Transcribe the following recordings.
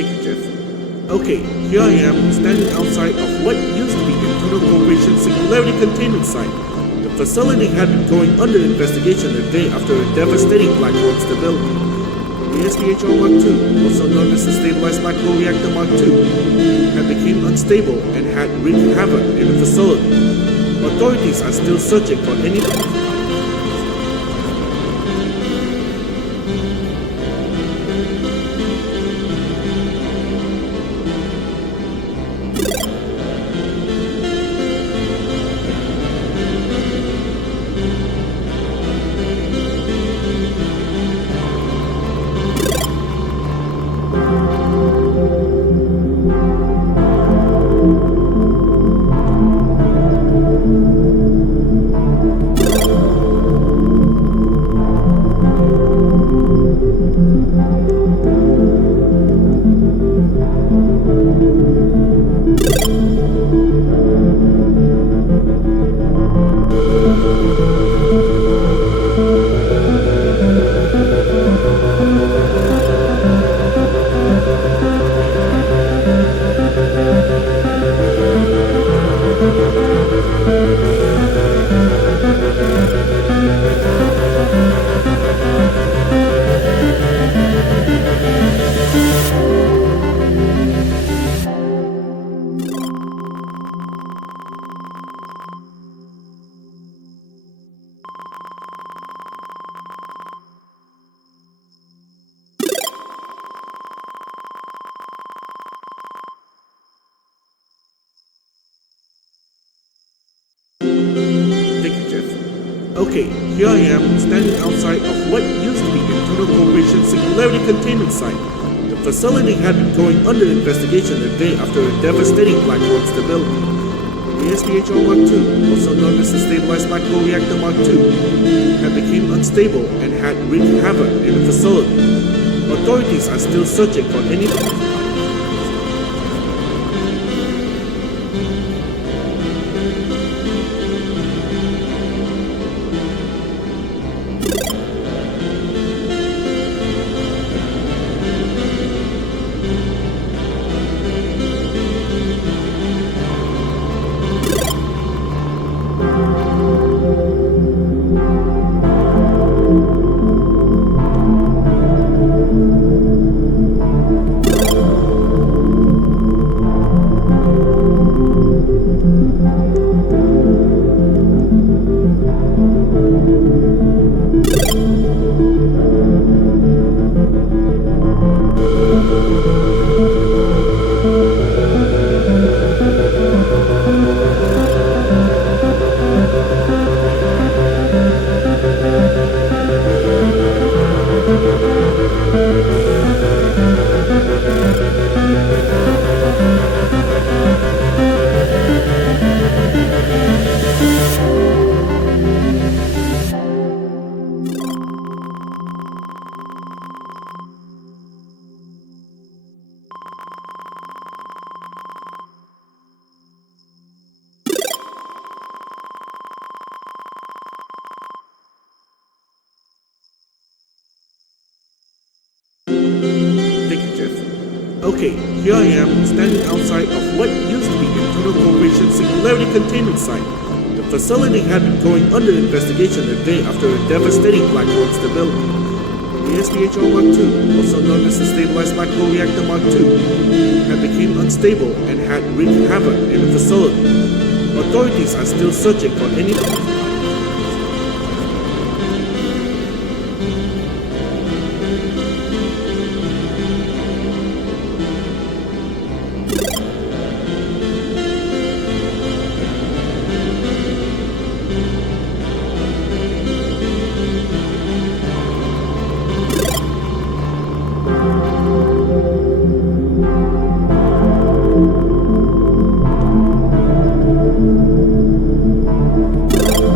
Thank you, Jeff. Okay, here I am, standing outside of what used to be Internal Corporation Singularity Containment site. The facility had been going under investigation a day after a devastating black hole instability. The SDHR Mark II, also known as the Stabilized Black Hole Reactor Mark II, had become unstable and had wreaked havoc in the facility. Authorities are still searching for any... Thank you, Jeff. Okay, here I am, standing outside of what used to be Internal Corporation Singularity Containment site. The facility had been going under investigation a day after a devastating black hole instability. The SDHR Mark II, also known as the Stabilized Black Hole Reactor Mark II, had become unstable and had wreaked havoc in the facility. Authorities are still searching for any... Thank you, Jeff. Okay, here I am, standing outside of what used to be Internal Corporation Singularity Containment site. The facility had been going under investigation a day after a devastating black hole instability. The SDHR Mark II, also known as the Stabilized Black Hole Reactor Mark II, had become unstable and had wreaked havoc in the facility. Authorities are still searching for any...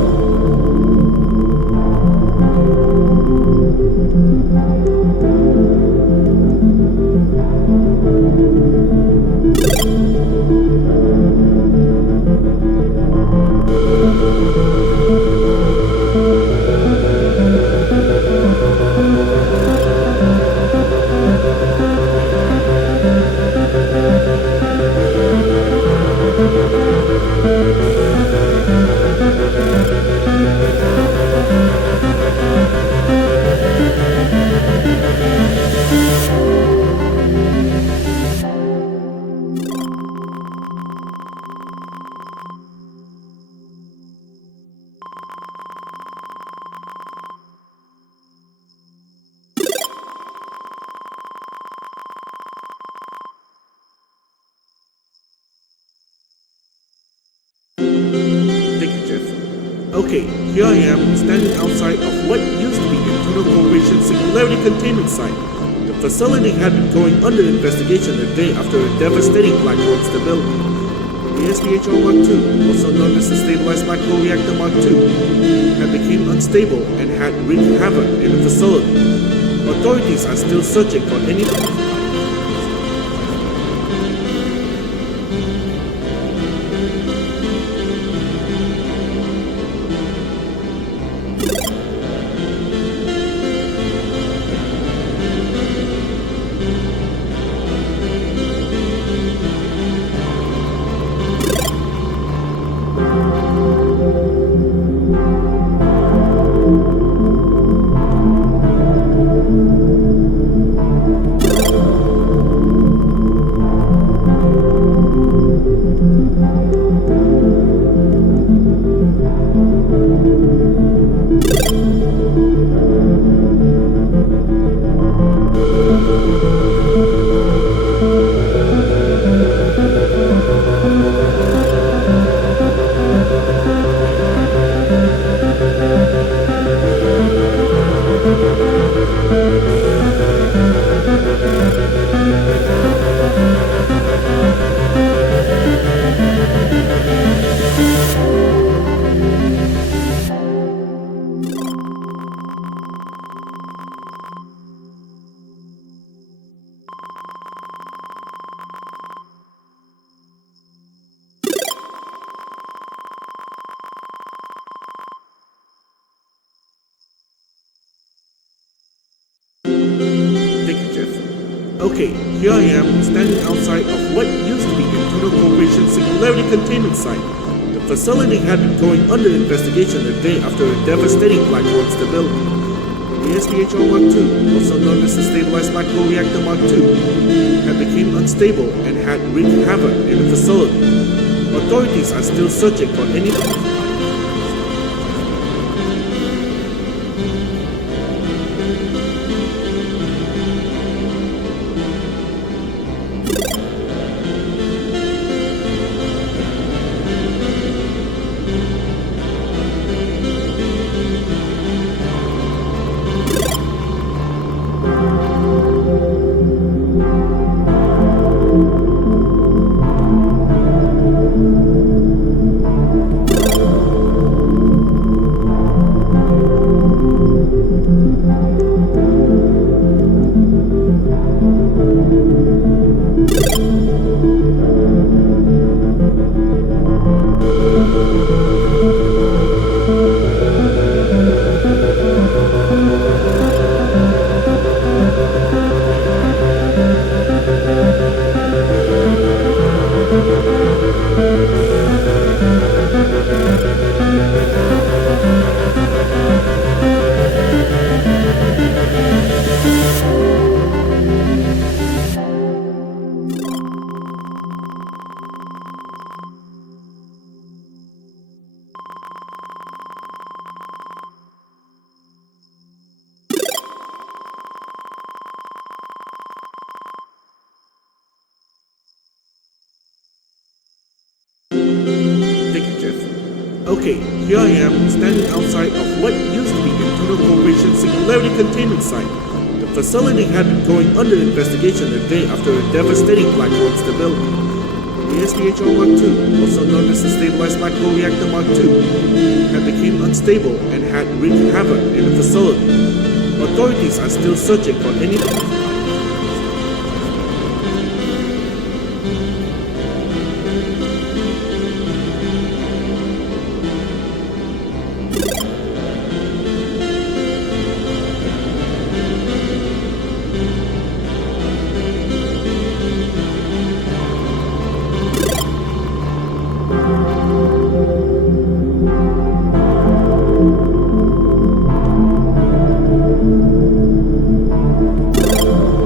Okay, here I am standing outside of what used to be Internal Corporation Singularity Containment Site. The facility had been going under investigation a day after a devastating black hole instability. The SBHR Mark II, also known as the Stabilized Microreactor Mark II, had become unstable and had wreaked havoc in the facility. Authorities are still searching for any... Okay, here I am standing outside of what used to be Internal Corporation Singularity Containment Site. The facility had been going under investigation a day after a devastating black hole instability. The SBHR Mark II, also known as the Stabilized Microreactor Mark II, had become unstable and had wreaked havoc in the facility. Authorities are still searching for any... Okay, here I am standing outside of what used to be Internal Corporation Singularity Containment Site. The facility had been going under investigation a day after a devastating black hole instability. The SBHR Mark II, also known as the Stabilized Microreactor Mark II, had become unstable and had wreaked havoc in the facility. Authorities are still searching for any...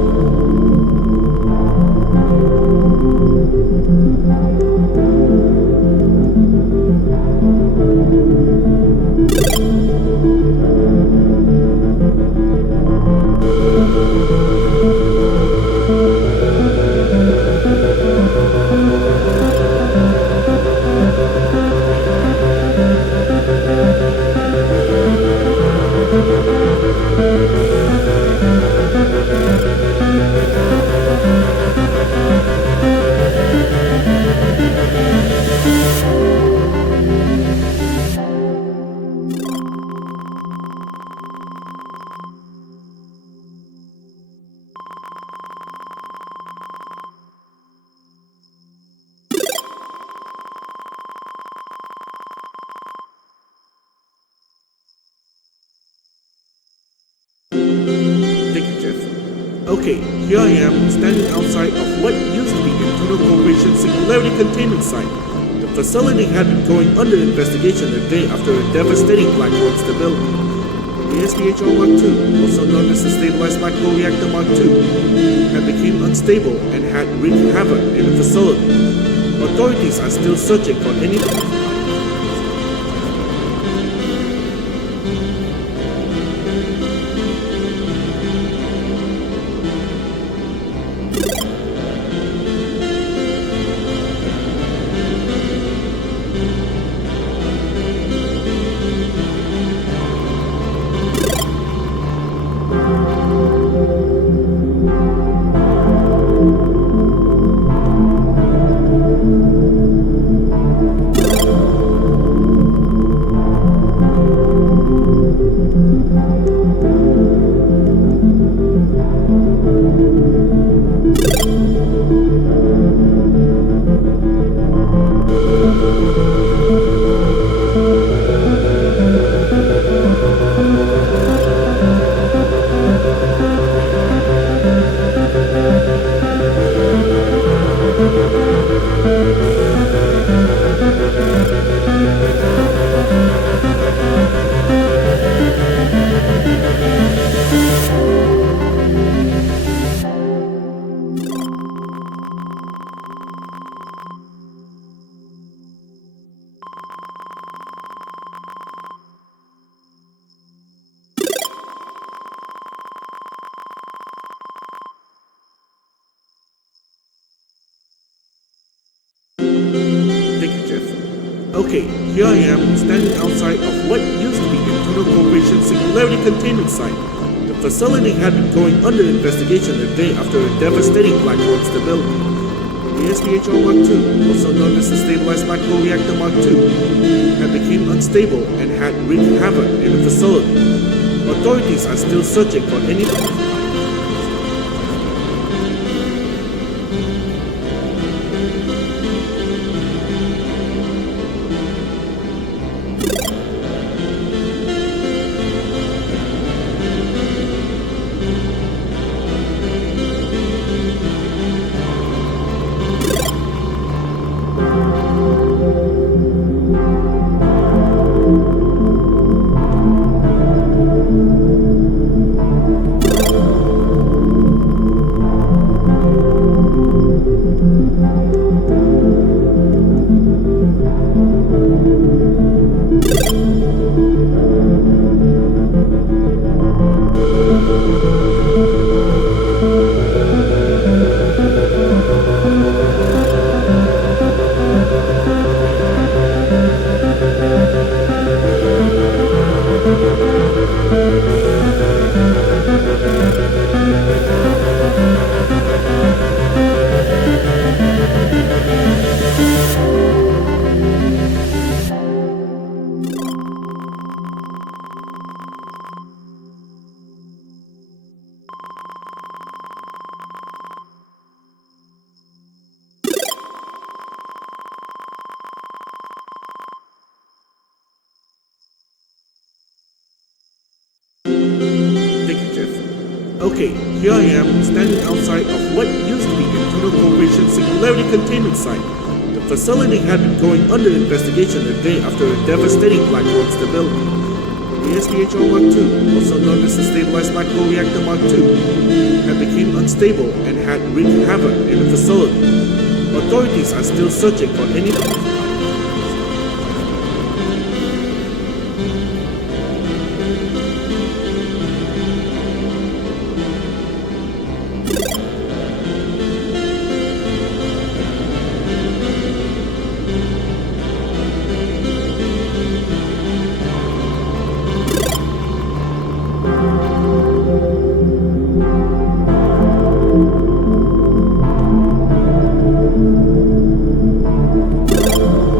Okay, here I am standing outside of what used to be Internal Corporation Singularity Containment Site. The facility had been going under investigation a day after a devastating black hole instability. The SPHR Mark II, also known as the Stabilized Microreactor Mark II, had become unstable and had wreaked havoc in the facility. Authorities are still searching for any... Okay, here I am standing outside of what used to be Internal Corporation Singularity Containment Site. The facility had been going under investigation a day after a devastating black hole instability. The SPHR Mark II, also known as the Stabilized Microreactor Mark II, had become unstable and had wreaked havoc in the facility. Authorities are still searching for any... Okay, here I am standing outside of what used to be Internal Corporation Singularity Containment Site. The facility had been going under investigation a day after a devastating black hole instability. The SPHR Mark II, also known as the Stabilized Microreactor Mark II, had become unstable and had wreaked havoc in the facility. Authorities are still searching for any...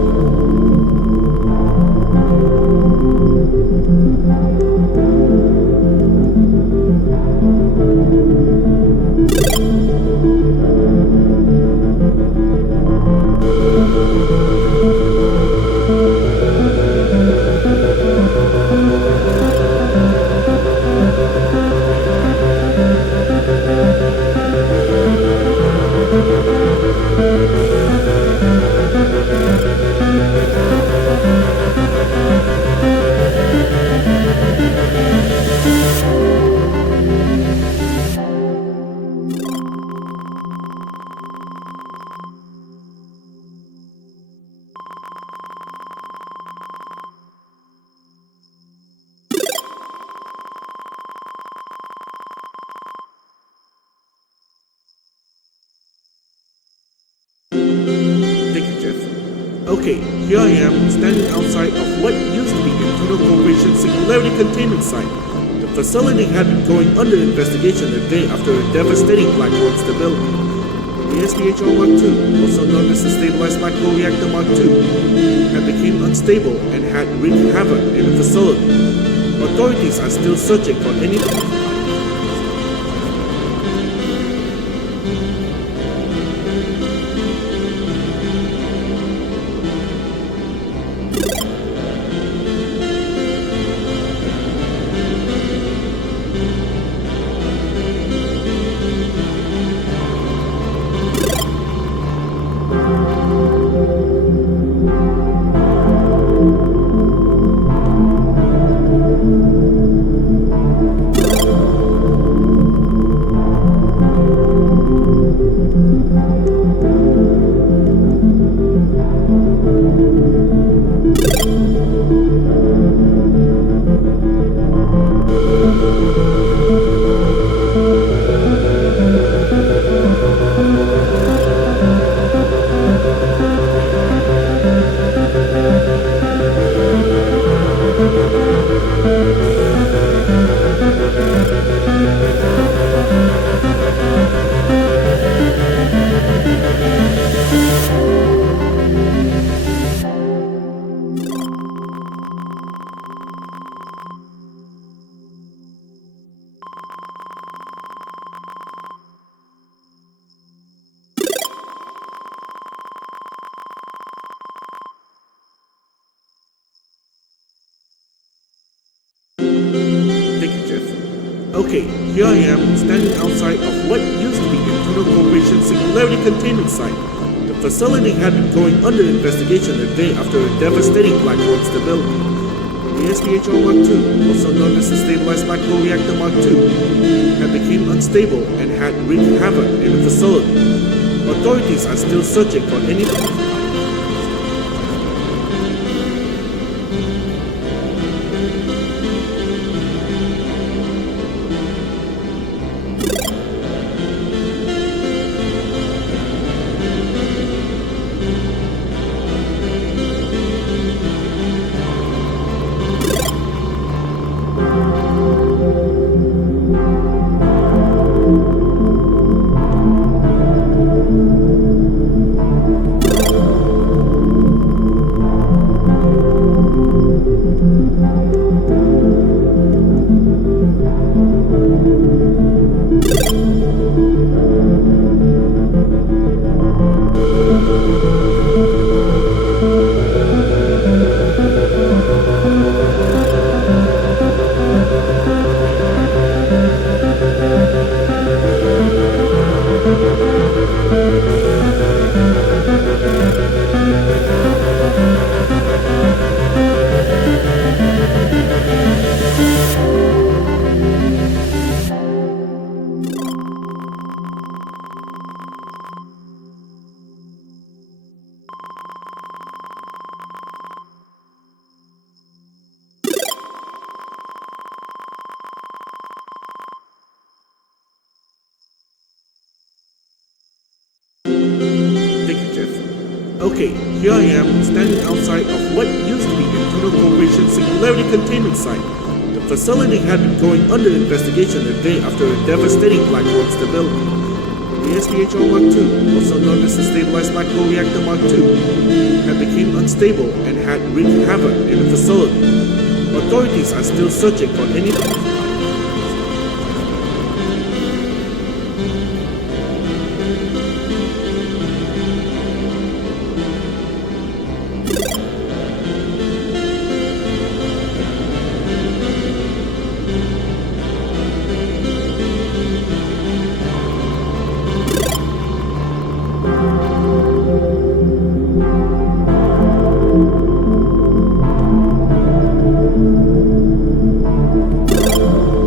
Jeff. Okay, here I am, standing outside of what used to be Internal Corporation Singularity Containment Site. The facility had been going under investigation a day after a devastating black hole instability. The SPHR Mark II, also known as the Stabilized Microreactor Mark II, had become unstable and had wreaked havoc in the facility. Authorities are still searching for any... Okay, here I am, standing outside of what used to be Internal Corporation Singularity Containment Site. The facility had been going under investigation a day after a devastating black hole instability. The SPHR Mark II, also known as the Stabilized Microreactor Mark II, had become unstable and had wreaked havoc in the facility. Authorities are still searching for any... Okay, here I am, standing outside of what used to be Internal Corporation Singularity Containment Site. The facility had been going under investigation a day after a devastating black hole instability. The SPHR Mark II, also known as the Stabilized Microreactor Mark II, had become unstable and had wreaked havoc in the facility. Authorities are still searching for any...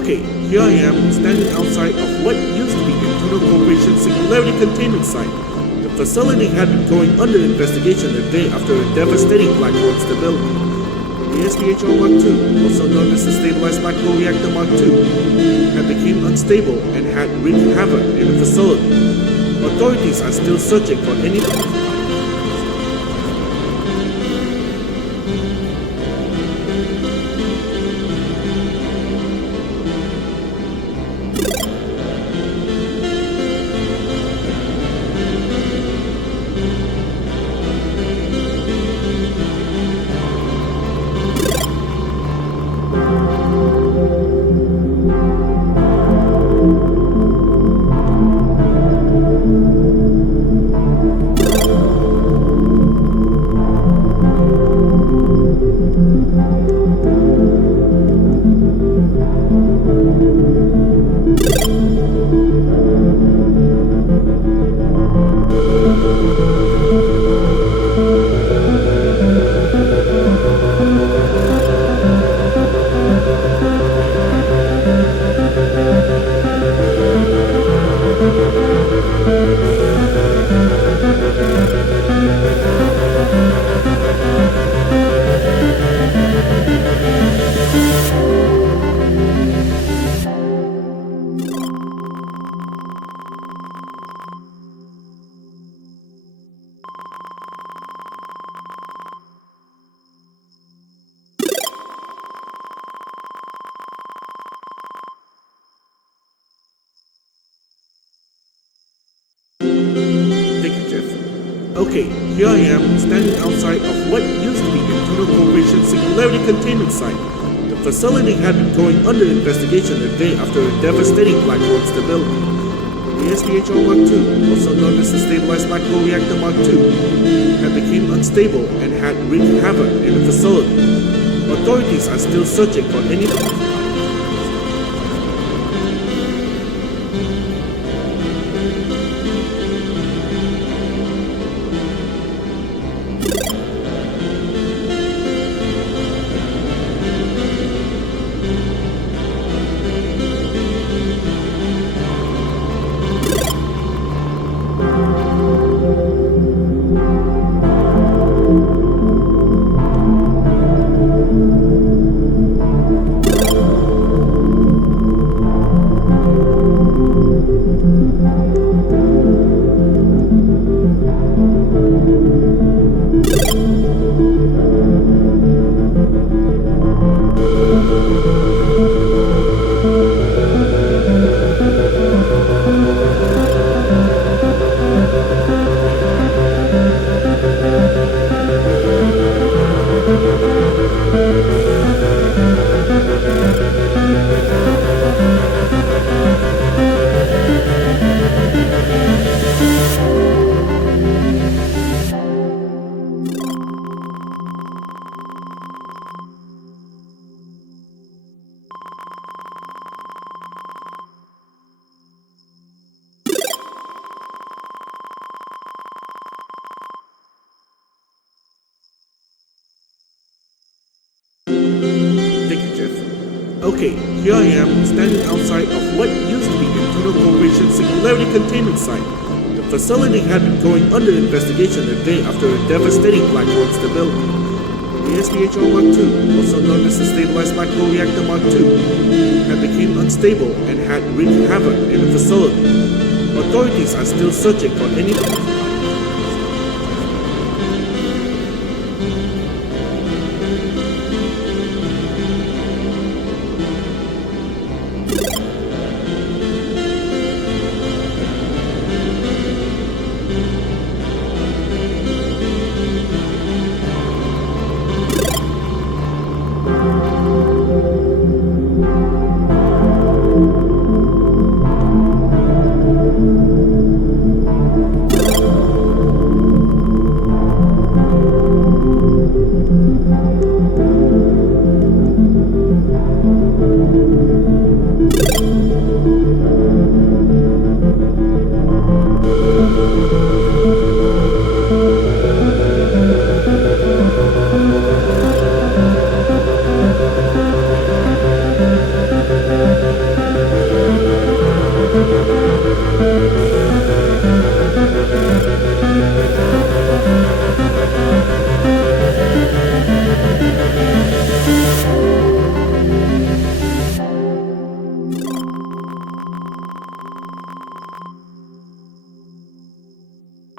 Okay, here I am standing outside of what used to be Internal Corporation Singularity Containment site. The facility had been going under investigation a day after a devastating black hole instability. The SPHR Mark II, also known as the Stabilized Black Hole Reactor Mark II, had become unstable and had wreaked havoc in the facility. Authorities are still searching for any... Okay, here I am standing outside of what used to be Internal Corporation Singularity Containment site. The facility had been going under investigation a day after a devastating black hole instability. The SPHR Mark II, also known as the Stabilized Black Hole Reactor Mark II, had become unstable and had wreaked havoc in the facility. Authorities are still searching for any... Okay, here I am standing outside of what used to be Internal Corporation Singularity Containment site. The facility had been going under investigation a day after a devastating black hole instability. The SPHR Mark II, also known as the Stabilized Black Hole Reactor Mark II, had become unstable and had wreaked havoc in the facility. Authorities are still searching for any...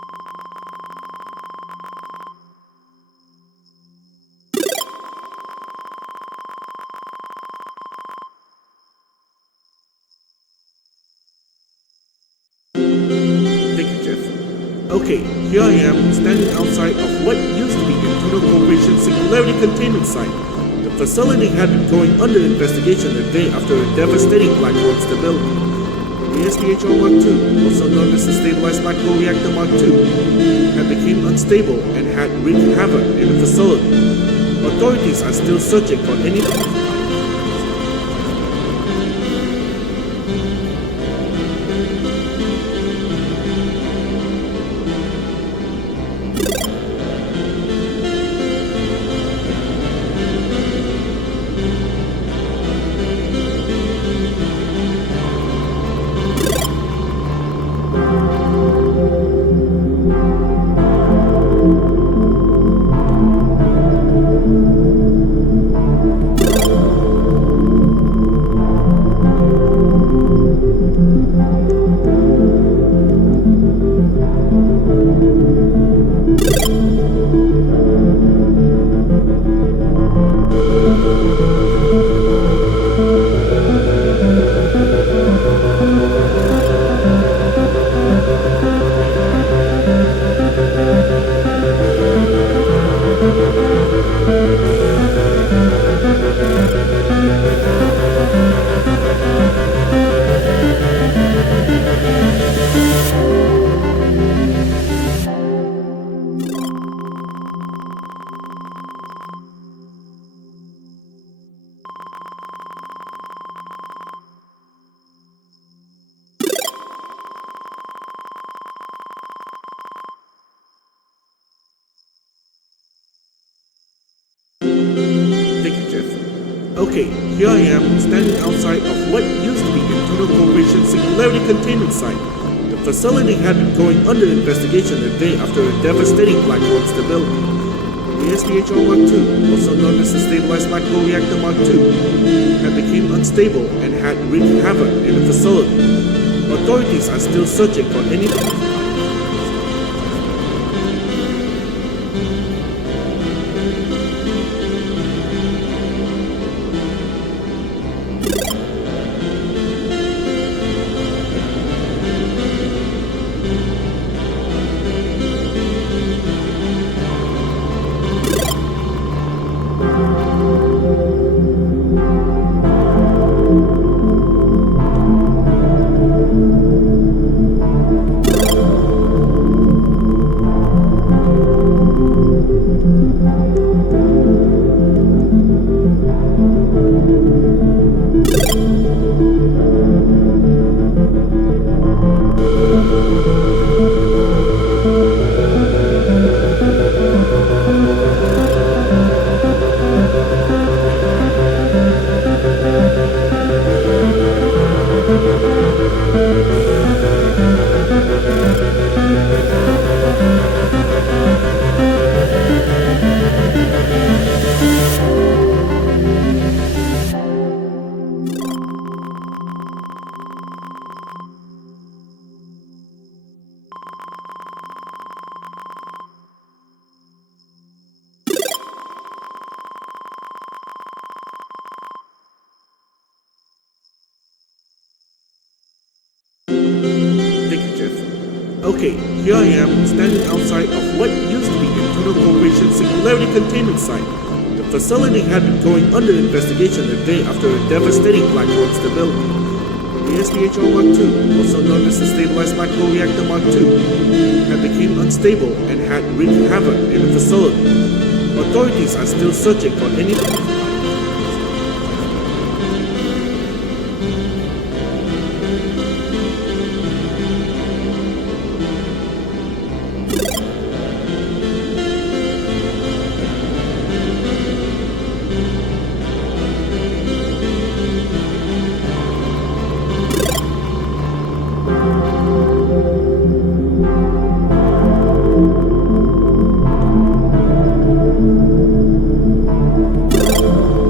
Thank you, Jeff. Okay, here I am, standing outside of what used to be Internal Corporation Singularity Containment Site. The facility had been going under investigation a day after a devastating black hole instability. The SDHR Mark II, also known as the Stabilized Microreactor Mark II, had become unstable and had wreaked havoc in the facility. Authorities are still searching for any... Thank you, Jeff. Okay, here I am, standing outside of what used to be Internal Corporation Singularity Containment Site. The facility had been going under investigation a day after a devastating black hole instability. The SDHR Mark II, also known as the Stabilized Microreactor Mark II, had become unstable and had wreaked havoc in the facility. Authorities are still searching for any... Thank you, Jeff. Okay, here I am, standing outside of what used to be Internal Corporation Singularity Containment Site. The facility had been going under investigation a day after a devastating black hole instability. The SDHR Mark II, also known as the Stabilized Microreactor Mark II, had become unstable and had wreaked havoc in the facility. Authorities are still searching for any...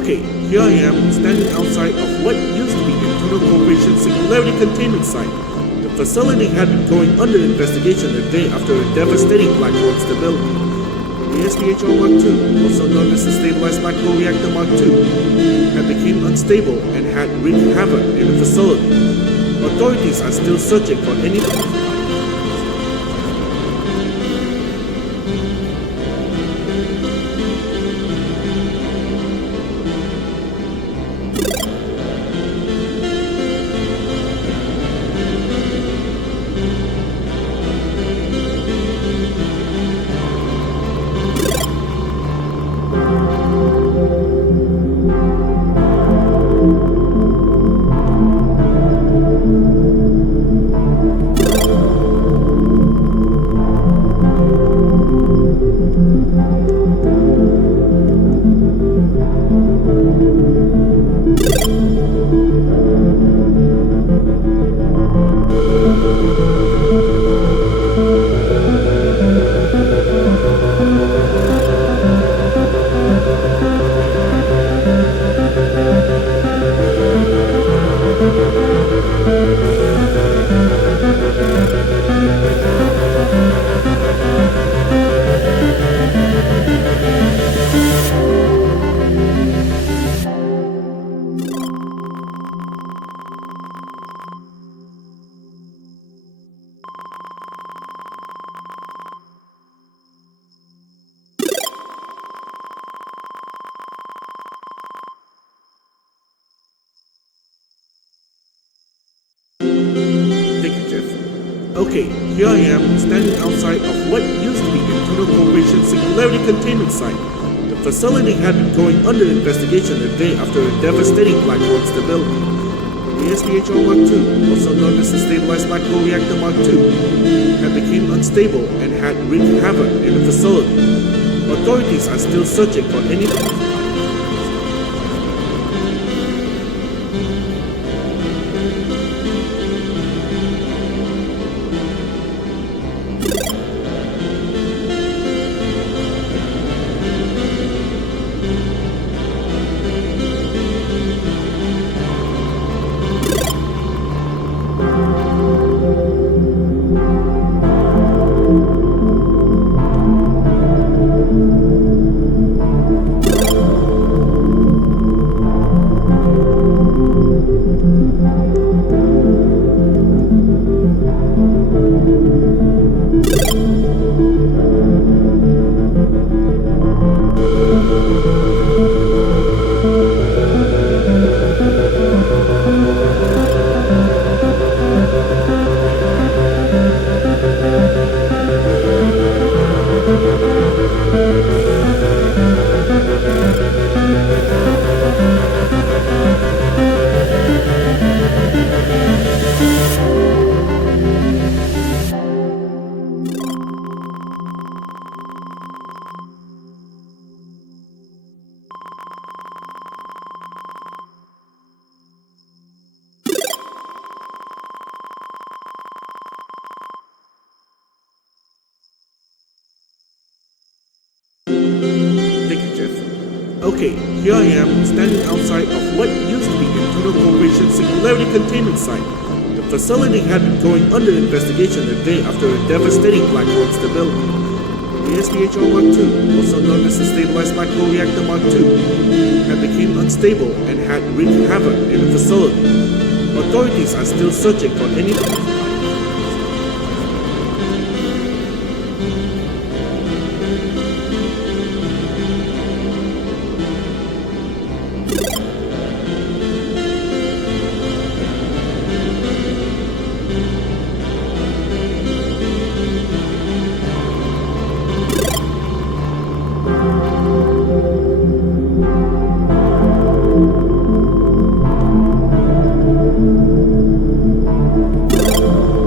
Okay, here I am standing outside of what used to be Internal Corporation Singularity Containment site. The facility had been going under investigation a day after a devastating black hole instability. The SDHR Mark II, also known as the Stabilized Black Hole Reactor Mark II, had become unstable and had wreaked havoc in the facility. Authorities are still searching for any... Okay, here I am standing outside of what used to be Internal Corporation Singularity Containment site. The facility had been going under investigation a day after a devastating black hole instability. The SDHR Mark II, also known as the Stabilized Black Hole Reactor Mark II, had become unstable and had wreaked havoc in the facility. Authorities are still searching for any... Okay, here I am standing outside of what used to be Internal Corporation Singularity Containment site. The facility had been going under investigation a day after a devastating black hole instability. The SDHR Mark II, also known as the Stabilized Black Hole Reactor Mark II, had become unstable and had wreaked havoc in the facility. Authorities are still searching for any...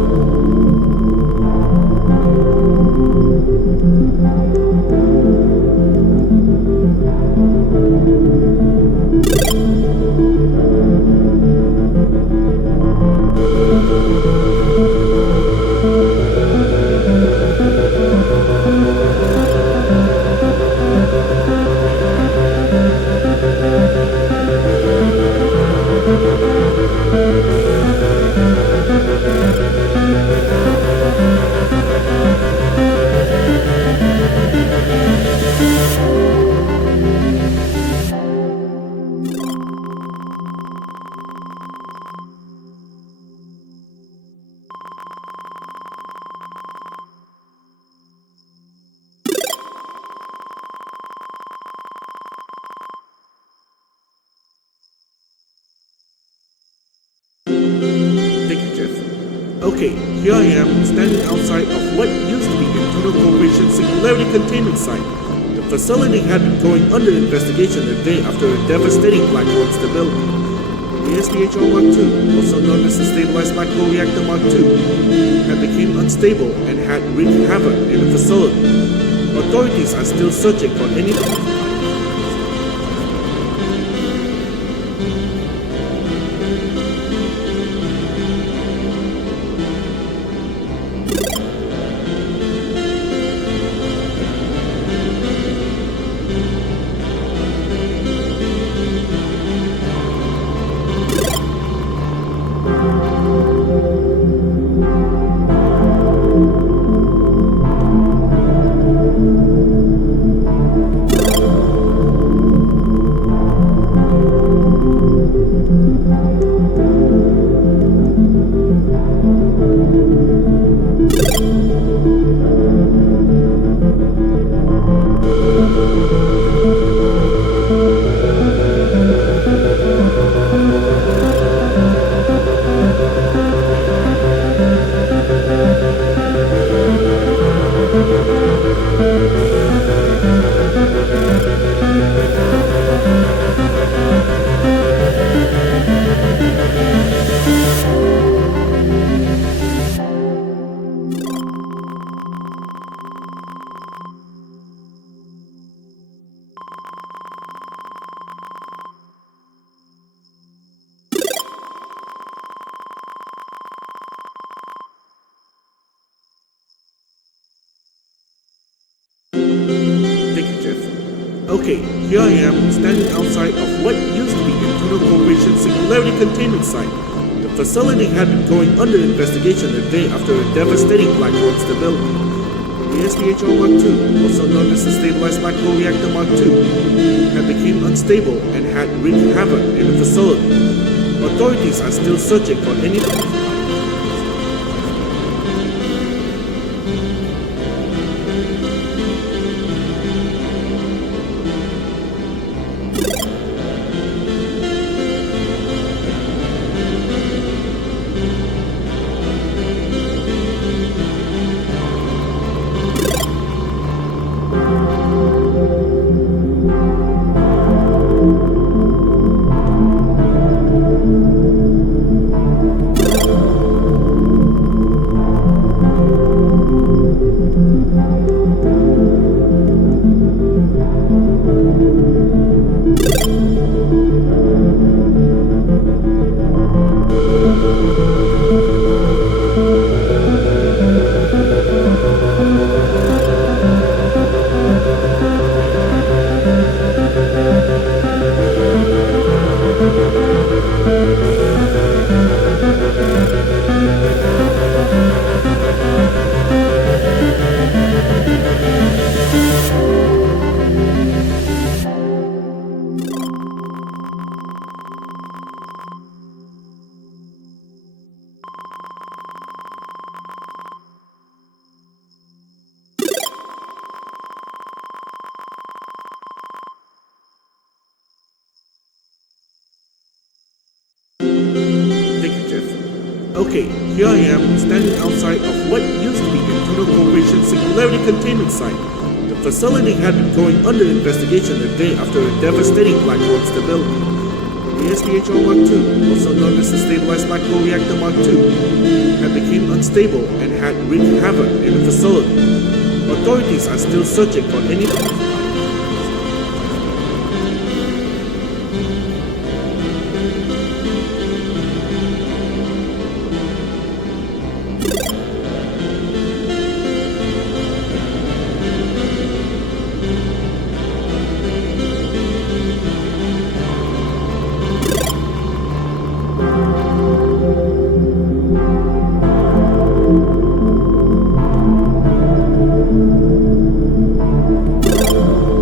Okay, here I am standing outside of what used to be Internal Corporation Singularity Containment Site. The facility had been going under investigation a day after a devastating black hole instability. The SDHR Mark II, also known as the Stabilized Black Hole Reactor Mark II, had become unstable and had wreaked havoc in the facility. Authorities are still searching for any... Okay, here I am standing outside of what used to be Internal Corporation Singularity Containment Site. The facility had been going under investigation a day after a devastating black hole instability. The SDHR Mark II, also known as the Stabilized Black Hole Reactor Mark II, had become unstable and had wreaked havoc in the facility. Authorities are still searching for any... Okay, here I am standing outside of what used to be Internal Corporation Singularity Containment Site. The facility had been going under investigation a day after a devastating black hole instability. The SDHR Mark II, also known as the Stabilized Black Hole Reactor Mark II, had become unstable and had wreaked havoc in the facility. Authorities are still searching for any...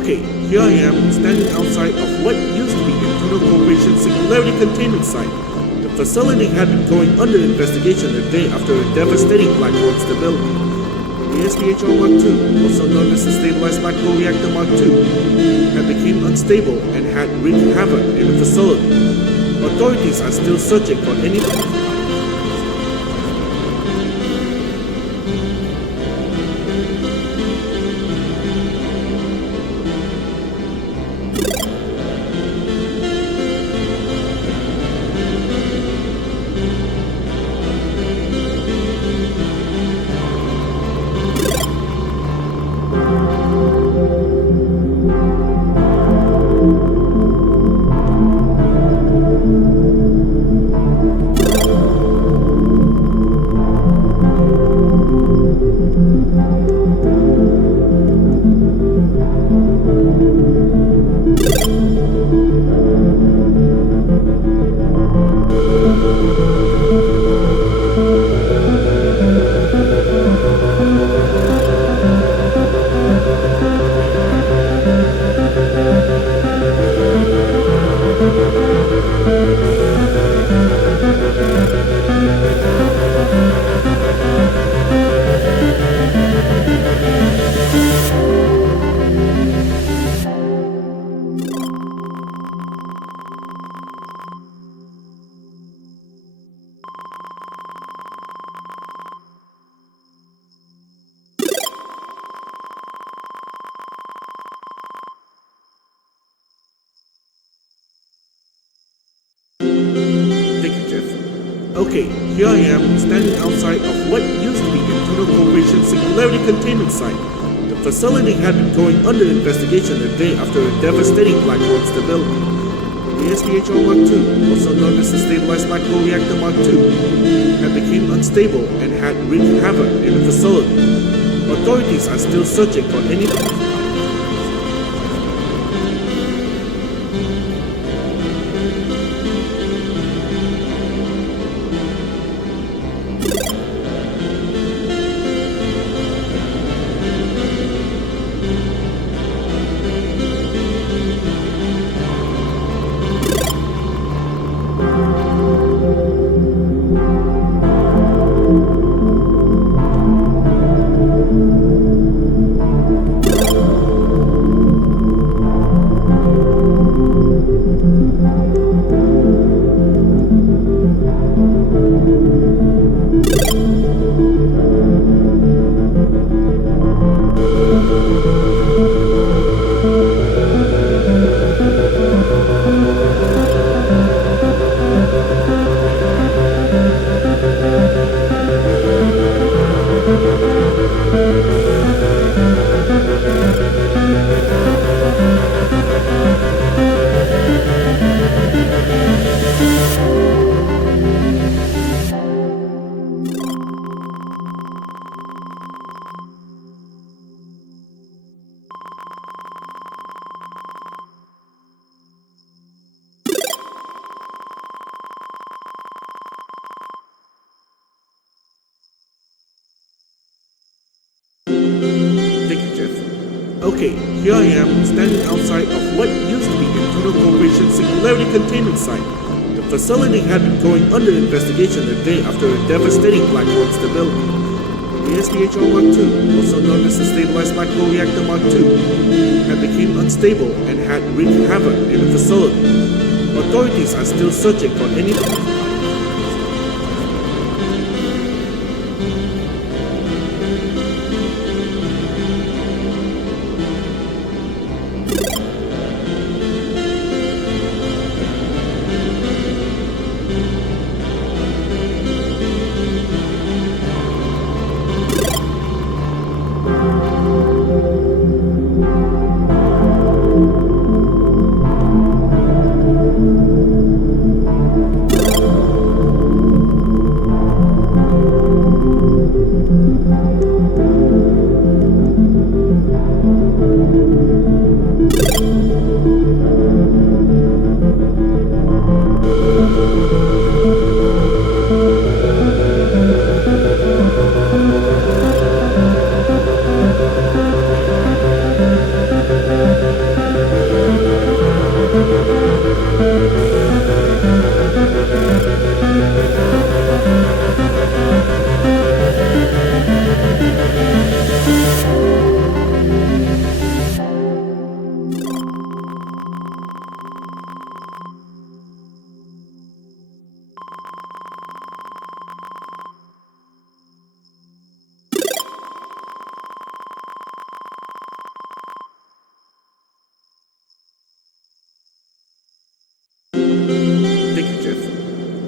Okay, here I am standing outside of what used to be Internal Corporation Singularity Containment site. The facility had been going under investigation a day after a devastating black hole instability. The SDHR Mark II, also known as the Stabilized Black Hole Reactor Mark II, had become unstable and had wreaked havoc in the facility. Authorities are still searching for any... Okay, here I am standing outside of what used to be Internal Corporation Singularity Containment site. The facility had been going under investigation a day after a devastating black hole instability. The SDHR Mark II, also known as the Stabilized Black Hole Reactor Mark II, had become unstable and had wreaked havoc in the facility. Authorities are still searching for any... Okay, here I am standing outside of what used to be Internal Corporation Singularity Containment site. The facility had been going under investigation a day after a devastating black hole instability. The SDHR Mark II, also known as the Stabilized Black Hole Reactor Mark II, had become unstable and had wreaked havoc in the facility. Authorities are still searching for any...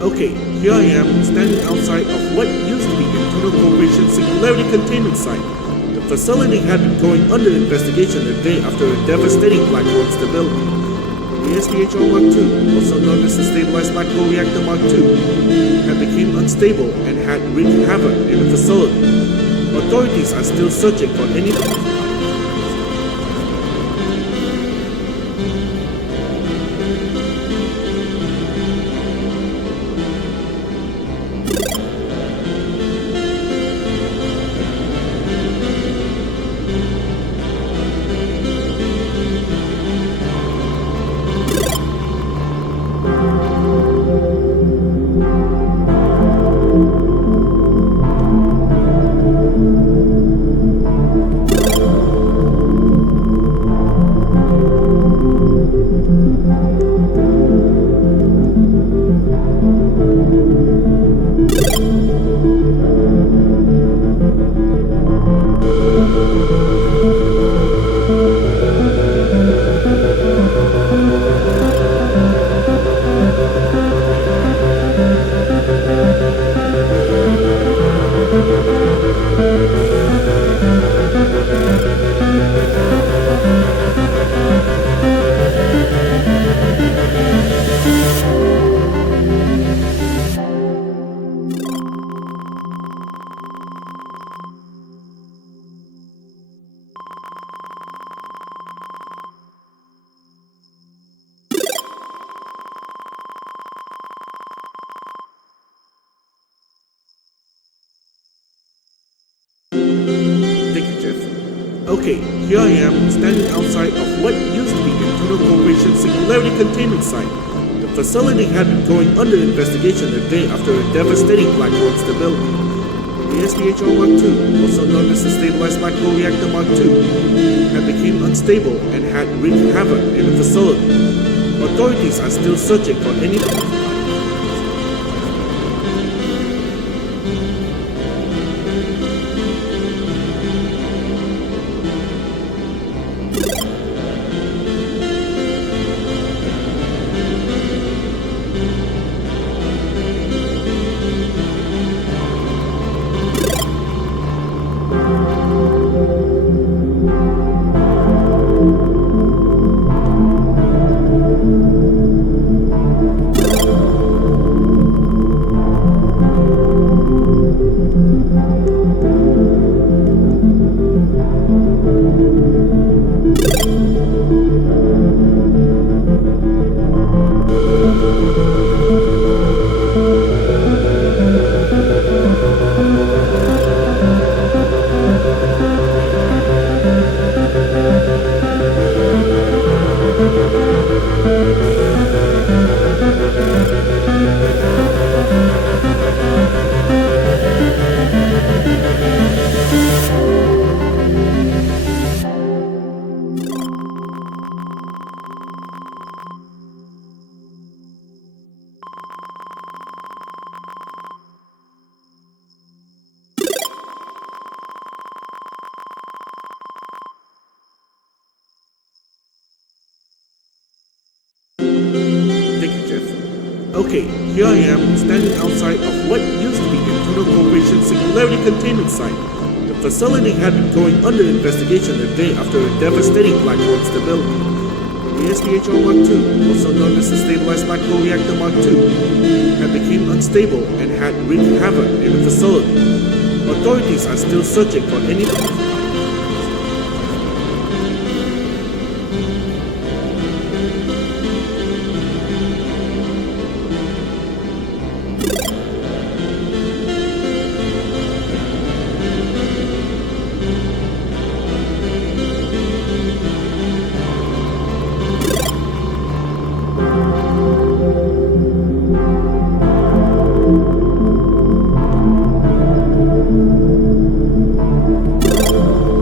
Okay, here I am standing outside of what used to be Internal Corporation Singularity Containment Site. The facility had been going under investigation a day after a devastating black hole instability. The SDHR Mark II, also known as the Stabilized Black Hole Reactor Mark II, had become unstable and had wreaked havoc in the facility. Authorities are still searching for any... Okay, here I am standing outside of what used to be Internal Corporation Singularity Containment Site. The facility had been going under investigation a day after a devastating black hole instability. The SDHR Mark II, also known as the Stabilized Black Hole Reactor Mark II, had become unstable and had wreaked havoc in the facility. Authorities are still searching for any... Okay, here I am standing outside of what used to be Internal Corporation Singularity Containment Site. The facility had been going under investigation a day after a devastating black hole instability. The SDHR Mark II, also known as the Stabilized Black Hole Reactor Mark II, had become unstable and had wreaked havoc in the facility. Authorities are still searching for any...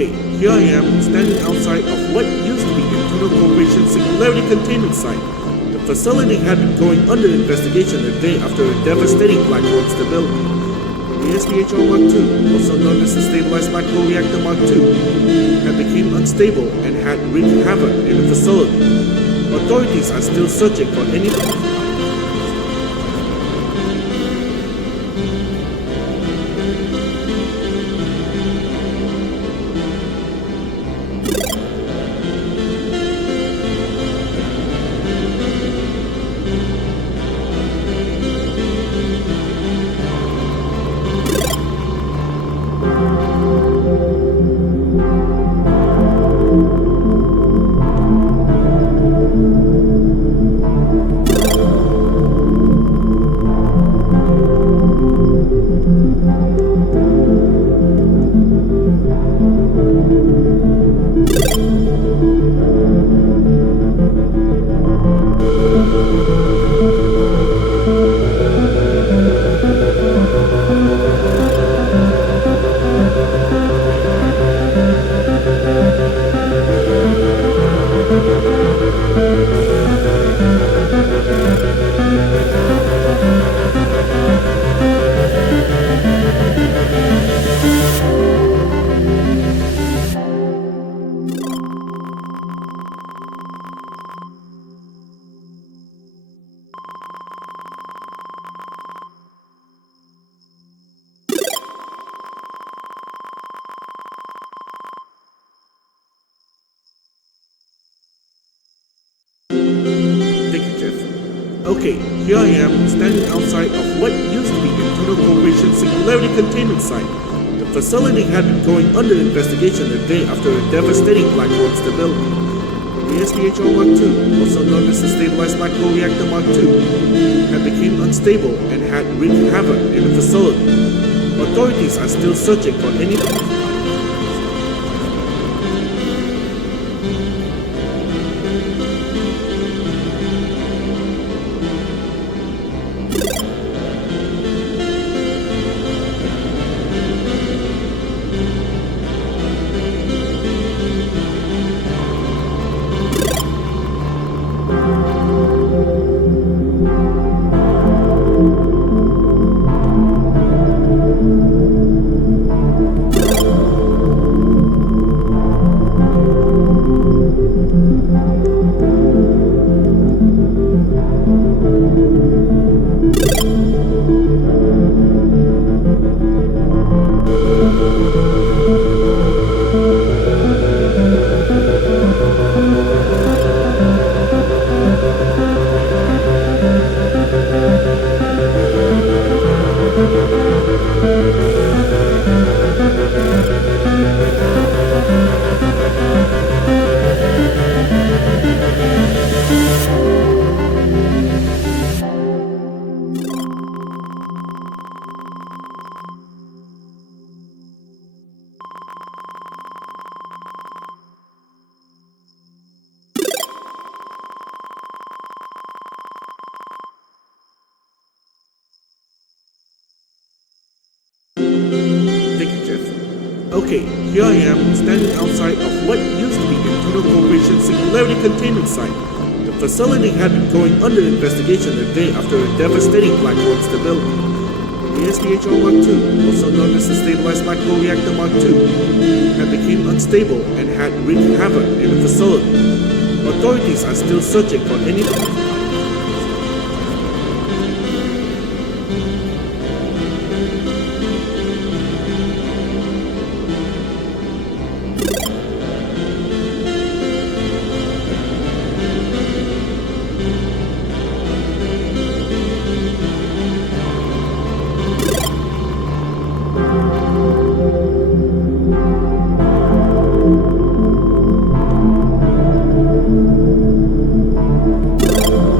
Okay, here I am standing outside of what used to be Internal Corporation Singularity Containment Site. The facility had been going under investigation a day after a devastating black hole instability. The SPHR Mark II, also known as the Stabilized Microreactor Mark II, had become unstable and had wreaked havoc in the facility. Authorities are still searching for any... Okay, here I am standing outside of what used to be Internal Corporation Singularity Containment Site. The facility had been going under investigation a day after a devastating black hole instability. The SPHR Mark II, also known as the Stabilized Microreactor Mark II, had become unstable and had wreaked havoc in the facility. Authorities are still searching for any... Okay, here I am standing outside of what used to be Internal Corporation Singularity Containment Site. The facility had been going under investigation a day after a devastating black hole instability. The SPHR Mark II, also known as the Stabilized Microreactor Mark II, had become unstable and had wreaked havoc in the facility. Authorities are still searching for any...